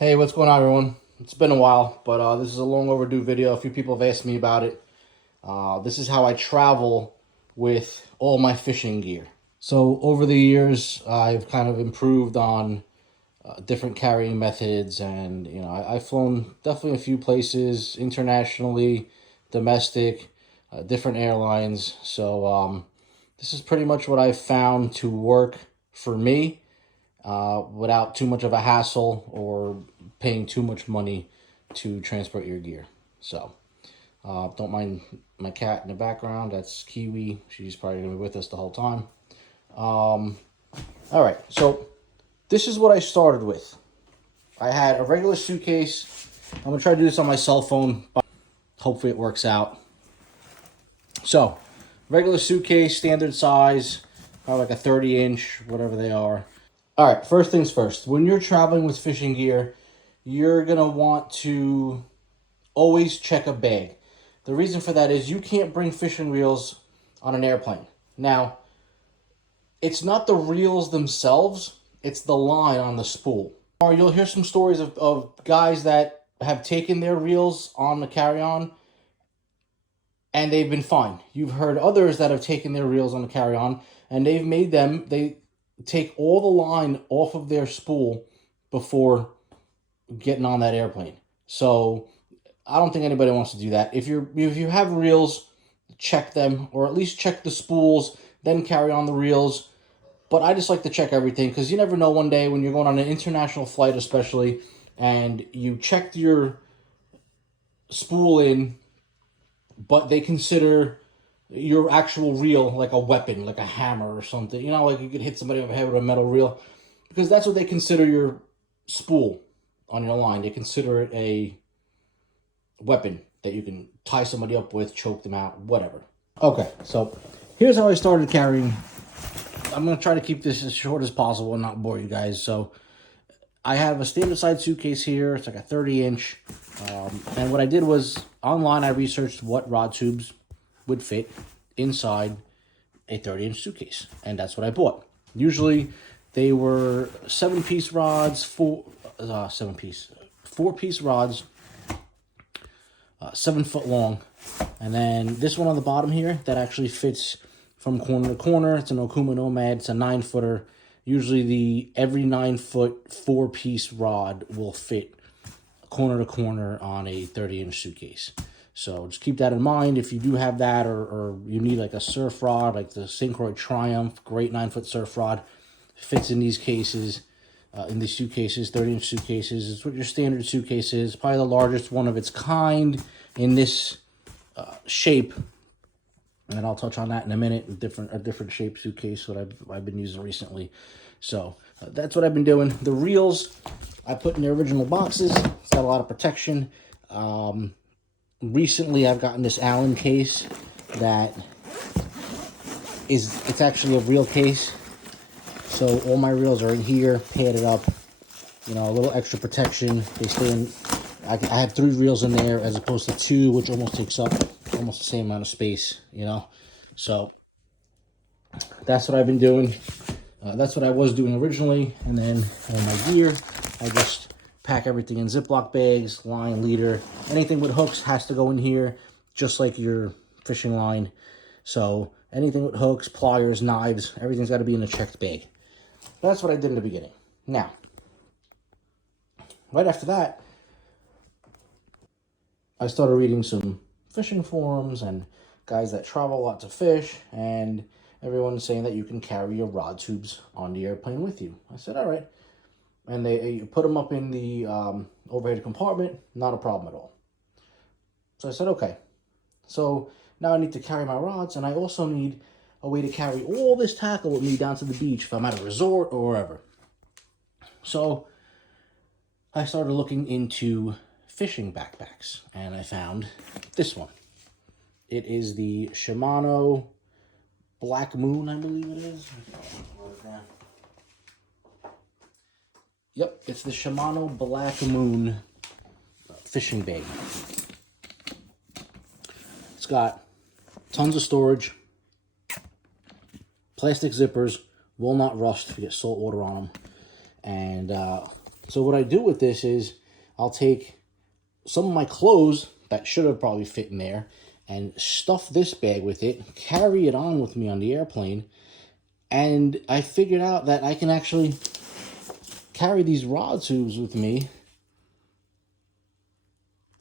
Hey, what's going on, everyone? It's been a while, but this is a long overdue video. A few people have asked me about it. This is how I travel with all my fishing gear. So over the years, I've kind of improved on different carrying methods, and I've flown definitely a few places internationally, domestic, different airlines. So this is pretty much what I've found to work for me without too much of a hassle or paying too much money to transport your gear. So, don't mind my cat in the background. That's Kiwi. She's probably going to be with us the whole time. All right, so this is what I started with. I had a regular suitcase. I'm going to try to do this on my cell phone, but hopefully it works out. So, regular suitcase, standard size, probably like a 30-inch, whatever they are. All right, first things first. When you're traveling with fishing gear, you're going to want to always check a bag. The reason for that is you can't bring fishing reels on an airplane. Now, it's not the reels themselves, it's the line on the spool. Or you'll hear some stories of guys that have taken their reels on the carry-on and they've been fine. You've heard others that have taken their reels on the carry-on and they take all the line off of their spool before getting on that airplane. So I don't think anybody wants to do that. If you have reels, check them, or at least check the spools, then carry on the reels. But I just like to check everything because you never know one day when you're going on an international flight, especially, and you checked your spool in, but they consider your actual reel like a weapon, like a hammer or something. You know, like you could hit somebody over the head with a metal reel, because that's what they consider your spool on your line. They consider it a weapon that you can tie somebody up with, choke them out, whatever. Okay, so here's how I started carrying. I'm going to try to keep this as short as possible and not bore you guys. So I have a standard size suitcase here. It's like a 30-inch. And what I did was, online I researched what rod tubes would fit inside a 30-inch suitcase. And that's what I bought. Usually they were 7-piece rods, 4-piece rods, 7 foot long. And then this one on the bottom here that actually fits from corner to corner. It's an Okuma Nomad. It's a 9-footer. Usually every 9-foot 4-piece rod will fit corner to corner on a 30-inch suitcase. So just keep that in mind. If you do have that, or you need like a surf rod, like the Syncroid Triumph, great 9-foot surf rod, fits in these cases, in these suitcases, 30-inch suitcases. It's what your standard suitcase is. Probably the largest one of its kind in this shape. And I'll touch on that in a minute. A different shape suitcase that I've been using recently. So that's what I've been doing. The reels I put in the original boxes. It's got a lot of protection. Recently I've gotten this Allen case that it's actually a reel case. So all my reels are in here, padded up. You know, a little extra protection. They stay in. I have 3 reels in there as opposed to 2, which almost takes up almost the same amount of space, you know. So that's what I've been doing. That's what I was doing originally. And then on my gear, I just pack everything in Ziploc bags, line, leader. Anything with hooks has to go in here, just like your fishing line. So anything with hooks, pliers, knives, everything's got to be in a checked bag. That's what I did in the beginning. Now, right after that, I started reading some fishing forums and guys that travel a lot to fish, and everyone's saying that you can carry your rod tubes on the airplane with you. I said, all right. And you put them up in the overhead compartment, not a problem at all. So I said, okay. So now I need to carry my rods, and I also need a way to carry all this tackle with me down to the beach if I'm at a resort or wherever. So I started looking into fishing backpacks, and I found this one. It is the Shimano Black Moon, I believe it is. Yep, it's the Shimano Black Moon fishing bag. It's got tons of storage, plastic zippers, will not rust if you get salt water on them, and So what I do with this is I'll take some of my clothes that should have probably fit in there and stuff this bag with it, carry it on with me on the airplane, and I figured out that I can actually carry these rod tubes with me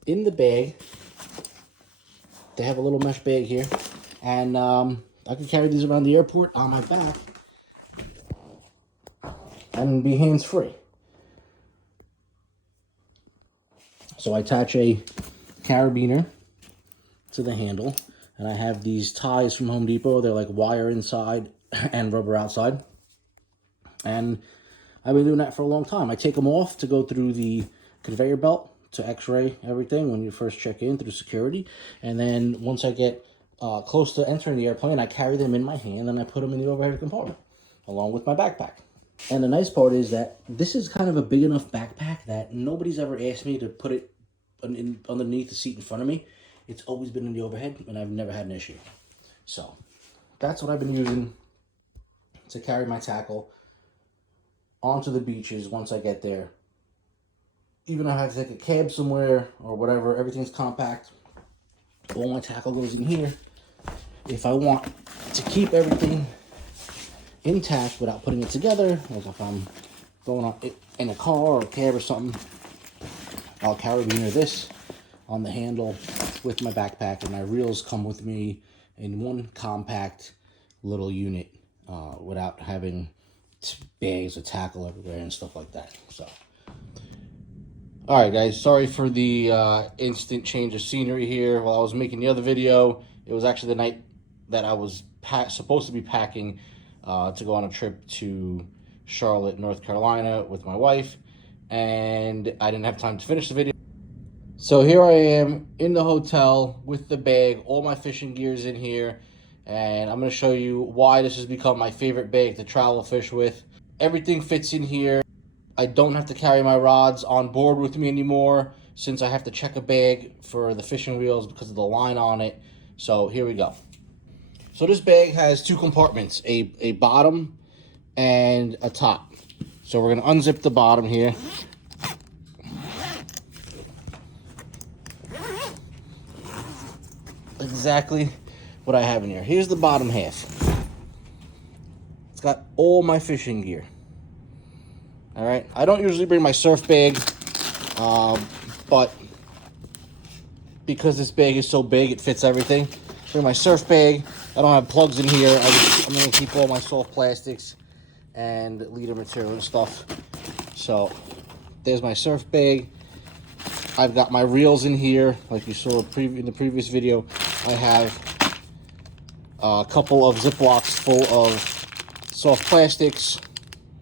in the bag. They have a little mesh bag here, and I can carry these around the airport on my back and be hands-free. So I attach a carabiner to the handle, and I have these ties from Home Depot. They're like wire inside and rubber outside, and I've been doing that for a long time. I take them off to go through the conveyor belt to x-ray everything when you first check in through security, and then once I get close to entering the airplane, I carry them in my hand and I put them in the overhead compartment along with my backpack. And the nice part is that this is kind of a big enough backpack that nobody's ever asked me to put it underneath the seat in front of me. It's always been in the overhead, and I've never had an issue. So that's what I've been using to carry my tackle onto the beaches once I get there. Even if I have to take a cab somewhere or whatever, everything's compact. All my tackle goes in here. If I want to keep everything intact without putting it together, like if I'm going on in a car or a cab or something, I'll carabiner this on the handle with my backpack, and my reels come with me in one compact little unit without having bags of tackle everywhere and stuff like that. So, all right, guys, sorry for the instant change of scenery here. While I was making the other video, it was actually the night that I was supposed to be packing to go on a trip to Charlotte, North Carolina with my wife, and I didn't have time to finish the video. So here I am in the hotel with the bag, all my fishing gear's in here, and I'm going to show you why this has become my favorite bag to travel fish with. Everything fits in here. I don't have to carry my rods on board with me anymore since I have to check a bag for the fishing reels because of the line on it. So here we go. So this bag has two compartments, a bottom and a top. So we're going to unzip the bottom here. Exactly what I have in here. Here's the bottom half. It's got all my fishing gear. All right, I don't usually bring my surf bag, but because this bag is so big, it fits everything. Bring my surf bag. I don't have plugs in here. I'm gonna keep all my soft plastics and leader material and stuff. So there's my surf bag. I've got my reels in here, like you saw in the previous video. I have a couple of Ziplocs full of soft plastics,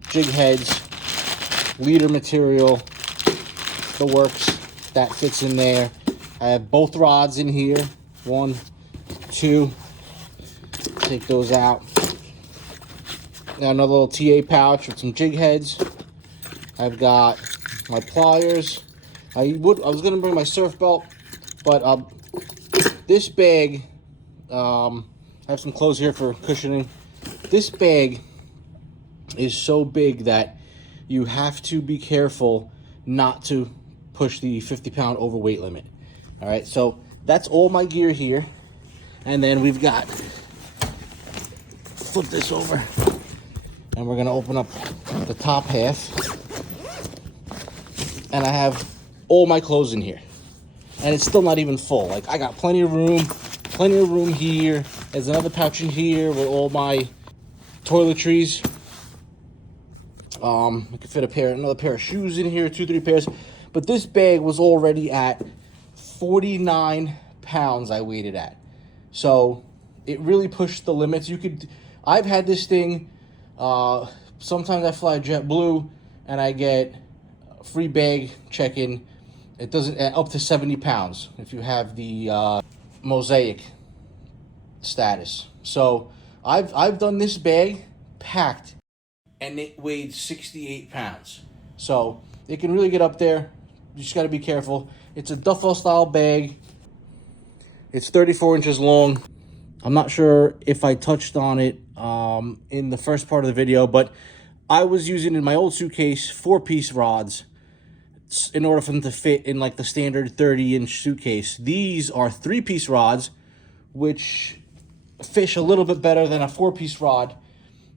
jig heads, leader material, the works. That fits in there. I have both rods in here. 1, 2. Take those out. Now another little TA pouch with some jig heads. I've got my pliers. I was gonna bring my surf belt, but this bag, I have some clothes here for cushioning. This bag is so big that you have to be careful not to push the 50-pound overweight limit. All right, so that's all my gear here. And then we've got, flip this over, and we're gonna open up the top half. And I have all my clothes in here. And it's still not even full. Like, I got plenty of room here. There's another pouch in here with all my toiletries. I could fit another pair of shoes in here, 2-3 pairs. But this bag was already at 49 pounds I weighed it at. So it really pushed the limits. I've had this thing, sometimes I fly JetBlue and I get a free bag check-in. It doesn't, up to 70 pounds if you have the mosaic status. So I've done this bag packed and it weighed 68 pounds. So it can really get up there. You just got to be careful. It's a duffel style bag. It's 34 inches long. I'm not sure if I touched on it in the first part of the video, but I was using in my old suitcase 4-piece rods in order for them to fit in like the standard 30-inch suitcase. These are 3-piece rods, which fish a little bit better than a 4-piece rod.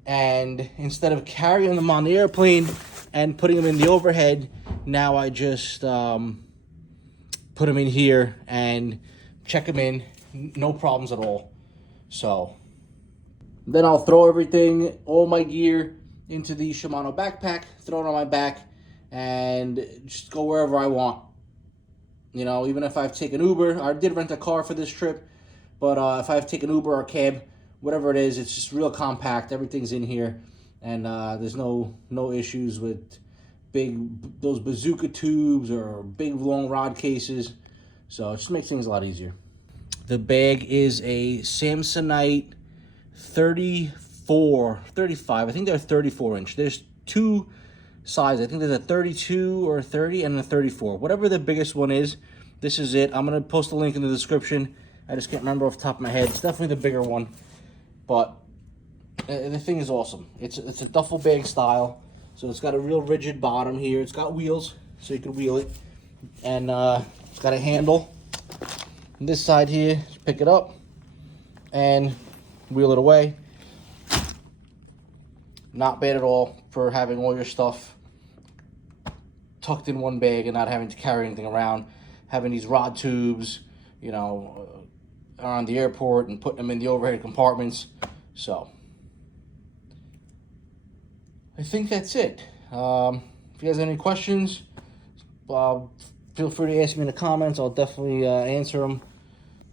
And instead of carrying them on the airplane and putting them in the overhead, now I just put them in here and check them in, no problems at all. So then I'll throw everything, all my gear, into the Shimano backpack, throw it on my back, and just go wherever I want. You know, even if I've taken Uber, I did rent a car for this trip, but if I've taken Uber or cab, whatever it is, it's just real compact. Everything's in here, and there's no issues with those bazooka tubes or big long rod cases. So it just makes things a lot easier. The bag is a Samsonite 35, I think they're 34-inch. There's 2 sizes. I think there's a 32 or a 30 and a 34. Whatever the biggest one is, this is it. I'm going to post a link in the description. I just can't remember off the top of my head. It's definitely the bigger one. But the thing is awesome. It's a duffel bag style. So it's got a real rigid bottom here. It's got wheels, so you can wheel it. And it's got a handle. On this side here, just pick it up and wheel it away. Not bad at all for having all your stuff tucked in one bag and not having to carry anything around. Having these rod tubes, you know, around the airport and putting them in the overhead compartments. So I think that's it. If you guys have any questions, feel free to ask me in the comments. I'll definitely answer them.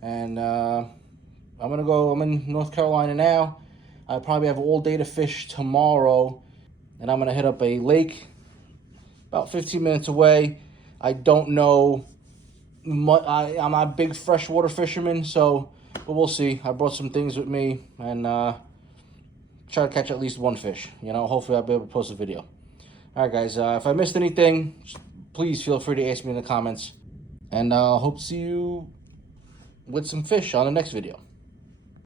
And I'm in North Carolina now. I probably have all day to fish tomorrow. And I'm going to hit up a lake about 15 minutes away. I don't know much. I'm not a big freshwater fisherman, but we'll see. I brought some things with me and try to catch at least one fish. You know, hopefully I'll be able to post a video. All right, guys. If I missed anything, please feel free to ask me in the comments. And hope to see you with some fish on the next video.